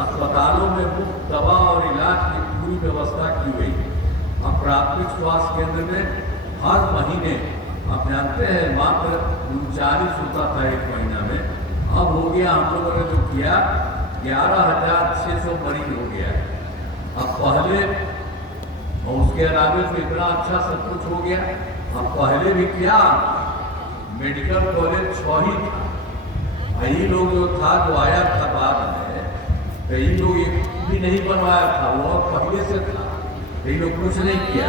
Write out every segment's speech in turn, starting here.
अस्पतालों में मुफ्त दवा और इलाज की पूरी व्यवस्था की गई। अब प्राथमिक स्वास्थ्य केंद्र में हर महीने, आप जानते हैं मात्र 39 होता था एक महीना में, अब हो गया, हम लोगों ने जो किया 11,600 मरीज हो गया। अब पहले, और उसके अलावे तो इतना अच्छा सब कुछ हो गया। अब पहले भी क्या, मेडिकल कॉलेज 6 ही था। यही लोग जो था, जो आया था बाद में, कई लोग एक भी नहीं बनवाया था, वो और पहले से था, कई लोग कुछ नहीं किया।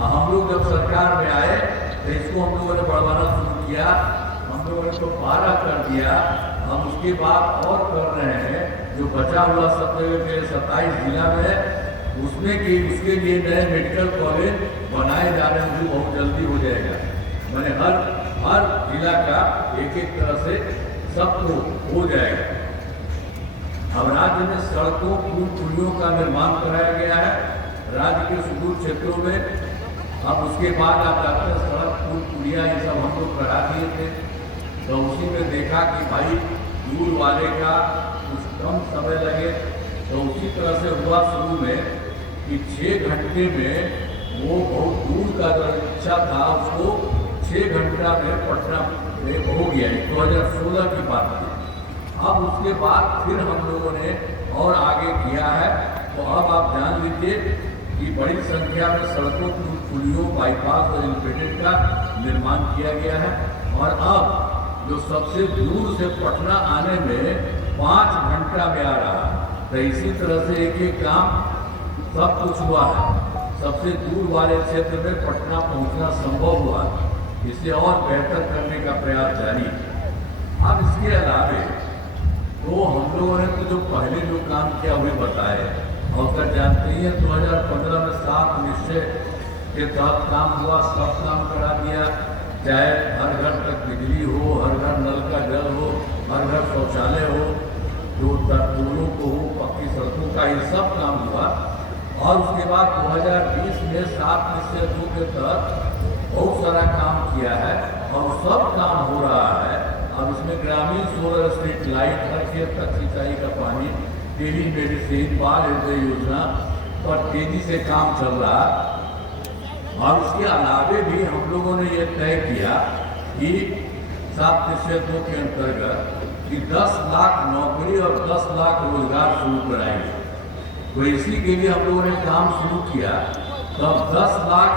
हम लोग जब सरकार में आए तो इसको हम लोगों ने बढ़ाना शुरू किया, हम लोगों ने तो 12 कर दिया। हम उसके बाद और कर रहे हैं, जो बचा हुआ 27 जिला में है, उसमें कि उसके लिए नए मेडिकल कॉलेज बनाए जा रहे हैं, जो बहुत जल्दी हो जाएगा। मैंने हर जिला का एक एक तरह से सबको हो जाएगा। अब राज्य में सड़कों, पुल, पुलियों का निर्माण कराया गया है राज्य के सुदूर क्षेत्रों में। अब उसके बाद आप जाते हैं, सड़क, पुल, पुलिया ये सब हम लोग करा दिए थे। तो उसी में देखा कि भाई दूर वाले का कुछ कम समय लगे, तो उसी तरह से हुआ शुरू में कि 6 घंटे में वो बहुत दूर का जो इच्छा था उसको 6 घंटा में पटना में हो गया। 2016 की बात थी। अब उसके बाद फिर हम लोगों ने और आगे किया है। तो अब आप जान लीजिए कि बड़ी संख्या में सड़कों, पुलियों, बाईपास और एलिवेटेड का निर्माण किया गया है। और अब जो सबसे दूर से पटना आने में 5 घंटा में आ रहा है, तो इसी तरह से एक एक काम सब कुछ हुआ है। सबसे दूर वाले क्षेत्र में पटना पहुंचना संभव हुआ, इसे और बेहतर करने का प्रयास जारी है। अब इसके अलावे तो हम लोगों ने तो जो पहले जो काम किया वही बताए, और कर जानते ही हैं 2015 में 7 निश्चय के तहत काम हुआ, सब काम करा दिया। चाहे हर घर तक बिजली हो, हर घर नल का जल हो, हर घर शौचालय हो, जो पुलों को हो, पक्की सड़कों का, ये सब काम हुआ। और उसके बाद 2020 में 7 निश्चय 2 के तहत बहुत सारा काम किया है और सब काम हो रहा है। अब इसमें ग्रामीण सोलर स्ट्रीट लाइट, हर खेत तक सिंचाई का पानी, टेली मेडिसिन, बाल हृदय योजना पर तेजी से काम चल रहा है। और इसके अलावे भी हम लोगों ने ये तय किया कि 7 निश्चय 2 के अंतर्गत कि 10 लाख नौकरी और 10 लाख रोजगार शुरू कराएंगे। तो इसी के लिए हम लोगों ने काम शुरू किया। तब 10 लाख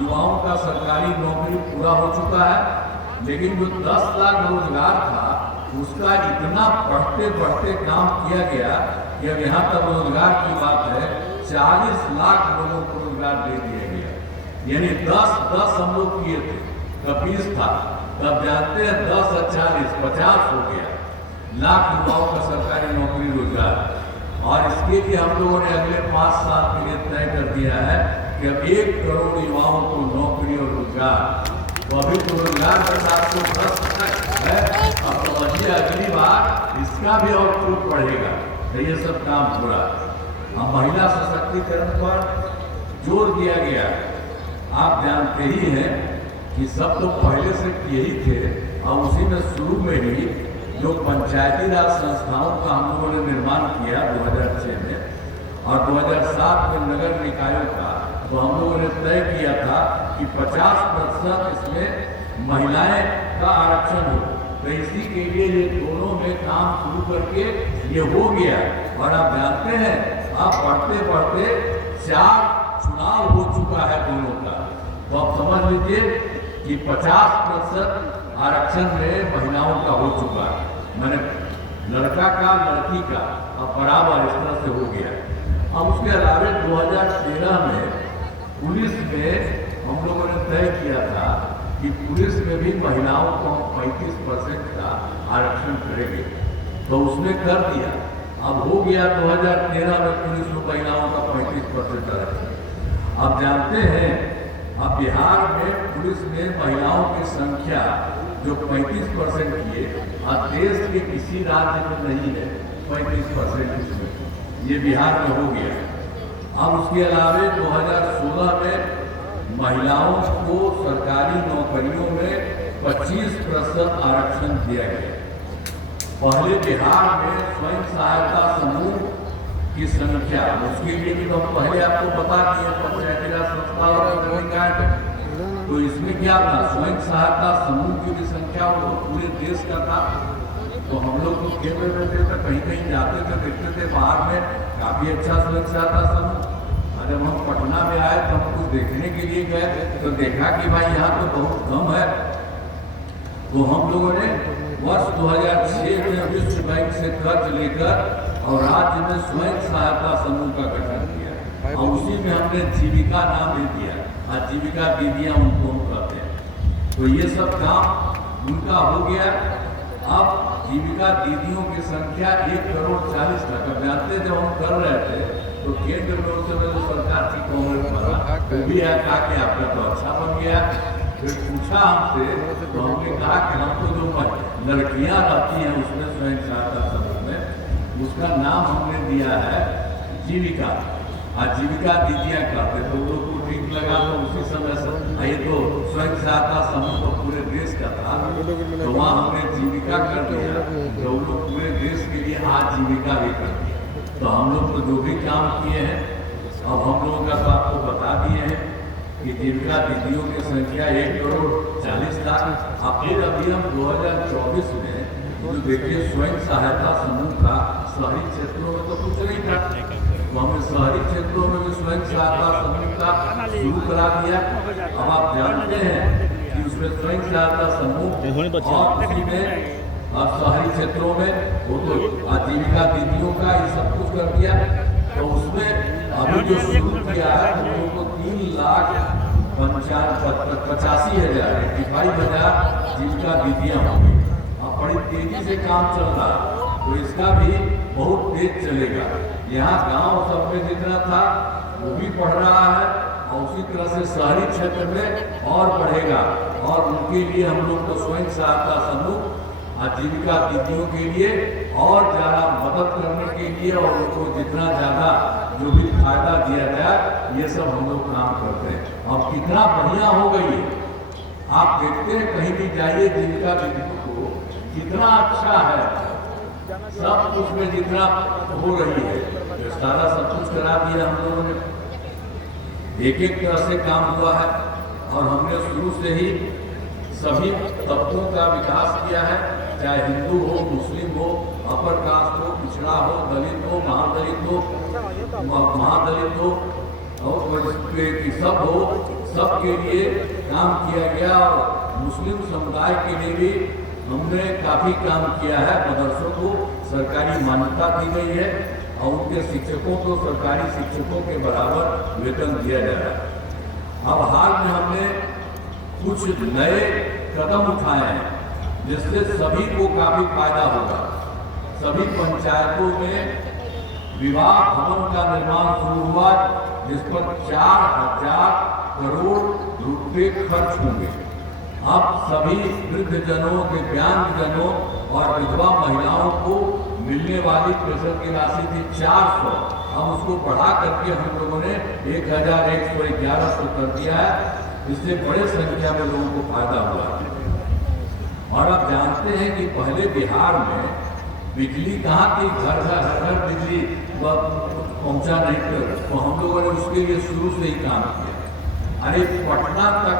युवाओं का सरकारी नौकरी पूरा हो चुका है, लेकिन जो 10 लाख रोजगार था उसका इतना बढ़ते बढ़ते काम किया गया कि अब यहाँ तक रोजगार की बात है 40 लाख लोगों को रोजगार दे दिया गया। यानी 10 हम लोग किए थे, कपीस था, तब जानते हैं 10 और 40 50 हो गया लाख युवाओं का सरकारी नौकरी रोजगार। और इसके लिए हम लोगों ने अगले 5 साल के लिए तय कर दिया है कि अब 1 करोड़ युवाओं को नौकरी और रोजगार। तो अभी तो रोजगार का 710 है, अब तो बढ़िया, अगली बार इसका भी और खूब बढ़ेगा। तो ये सब काम हो रहा है। अब महिला सशक्तिकरण पर जोर दिया गया। आप जानते ही हैं कि सब तो पहले से किए ही थे, और उसी में शुरू में ही जो पंचायती राज संस्थाओं का हम लोगों ने निर्माण किया 2006 में और 2007 में नगर निकायों का, तो हम लोगों ने तय किया था कि 50% इसमें महिलाएं का आरक्षण हो। तो इसी के लिए ये दोनों में काम शुरू करके ये हो गया। और आप जानते हैं, आप पढ़ते पढ़ते 4 चुनाव हो चुका है दोनों का। तो आप समझ लीजिए कि 50% आरक्षण में महिलाओं का हो चुका है, मैंने लड़का का लड़की का अब बराबर इस तरह से हो गया। अब उसके अलावा 2013 में पुलिस में हम लोगों ने तय किया था कि पुलिस में भी महिलाओं को 35% का आरक्षण करेंगे, तो उसने कर दिया। अब हो गया 2013 में पुलिस में महिलाओं का 35% आरक्षण। अब जानते हैं, अब बिहार में पुलिस में महिलाओं की संख्या जो 35% की है, और देश के किसी राज्य में नहीं है 35% इसमें, ये बिहार में हो गया। अब उसके अलावा 2016 में महिलाओं को सरकारी नौकरियों में 25% आरक्षण दिया गया। पहले बिहार में स्वयं सहायता समूह की संख्या, उसके लिए भी तो हम पहले आपको बता दिए पंचायती राज संस्था और निकाय। तो इसमें क्या था, स्वयं सहायता समूह की भी संख्या वो पूरे देश का था। तो हम लोग तो केंद्र में थे, तो कहीं कहीं जाते थे, देखते थे बाहर में काफी अच्छा स्वयं सहायता समूह। जब हम पटना में आए तो हम कुछ देखने के लिए गए तो देखा कि भाई यहाँ तो बहुत कम है। तो हम लोगों ने वर्ष 2006 में विश्व बैंक से कर्ज लेकर और राज्य में स्वयं सहायता समूह का गठन किया और उसी में हमने जीविका नाम दे दिया। आजीविका दीदियां उनको हम कहते हैं। तो ये सब काम उनका हो गया। अब जीविका दीदियों की संख्या 1,40,00,000। अब जानते जब हम कर रहे थे तो केंद्र में उस समय जो सरकार थी कांग्रेस वाला, वो भी कहा कि आपका तो अच्छा बन गया। फिर पूछा हमसे तो हमने कहा कि हमको जो लड़कियां रहती हैं उसमें स्वयं सहायता समूह में, उसका नाम हमने दिया है जीविका। आजीविका दीदियां कहते तो लोग को ठीक लगा। तो उसी समय से ये तो स्वयं सहायता समूह तो पूरे देश का था, तो वहाँ हमने जीविका कर दिया। तो लोग पूरे देश के लिए आजीविका भी कर दिया। तो हम लोग तो जो भी काम किए हैं अब हम लोगों का तो आपको बता दिए हैं कि जीविका दीदियों की संख्या 1,40,00,000। अब फिर अभी हम 2024 में जो देखिए स्वयं सहायता समूह का शहरी क्षेत्रों में तो कुछ नहीं था, तो हमने शहरी क्षेत्रों में भी स्वयं सहायता समूह का शुरू करा दिया। अब आप जानते हैं कि उसमें स्वयं सहायता समूह और उसी में शहरी क्षेत्रों में वो तो आजीविका दीदियों का ये सब कुछ कर दिया। तो उसमें अभी जो शुरू किया है हम लोगों को 3,85,000 जीविका दीदियां होंगी। अब बड़ी तेजी से काम चल रहा है, तो इसका भी बहुत तेज चलेगा। यहाँ गांव सब में जितना था वो भी बढ़ रहा है और उसी तरह से शहरी क्षेत्र में और बढ़ेगा। और उनके लिए हम लोग को स्वयं सहायता समूह आजीविका दीदियों के लिए और ज़्यादा मदद करने के लिए और उनको जितना ज़्यादा जो भी फायदा दिया जाए ये सब हम लोग काम करते हैं। अब कितना बढ़िया हो गई है, आप देखते हैं कहीं भी जाइए जीविका दीदियों को कितना अच्छा है, सब कुछ में जितना हो रही है सारा सब कुछ करा दिया हम लोगों ने। एक एक तरह से काम हुआ है और हमने शुरू से ही सभी तबकों का विकास किया है, चाहे हिंदू हो, मुस्लिम हो, अपर कास्ट हो, पिछड़ा हो, दलित हो, महादलित हो और सब हो, सबके लिए काम किया गया। और मुस्लिम समुदाय के लिए भी हमने काफ़ी काम किया है। मदरसों को सरकारी मान्यता दी गई है और उनके शिक्षकों को सरकारी शिक्षकों के बराबर वेतन दिया जा रहा है। अब हाल में हमने कुछ नए कदम उठाए हैं जिससे सभी को काफी फायदा होगा। सभी पंचायतों में विवाह भवन का निर्माण शुरू हुआ जिस पर 4,000 करोड़ रुपए खर्च होंगे। अब सभी वृद्धजनों, दिव्यांगजनों और विधवा महिलाओं को मिलने वाली पेंशन की राशि थी 400, हम उसको बढ़ा करके हम लोगों ने 1,111 कर दिया है। इससे बड़े संख्या में लोगों को फायदा हुआ है। और आप जानते हैं कि पहले बिहार में बिजली कहाँ थी, घर घर बिजली पहुंचा नहीं कर, तो हम लोगों ने उसके लिए शुरू से ही काम किया। अरे पटना तक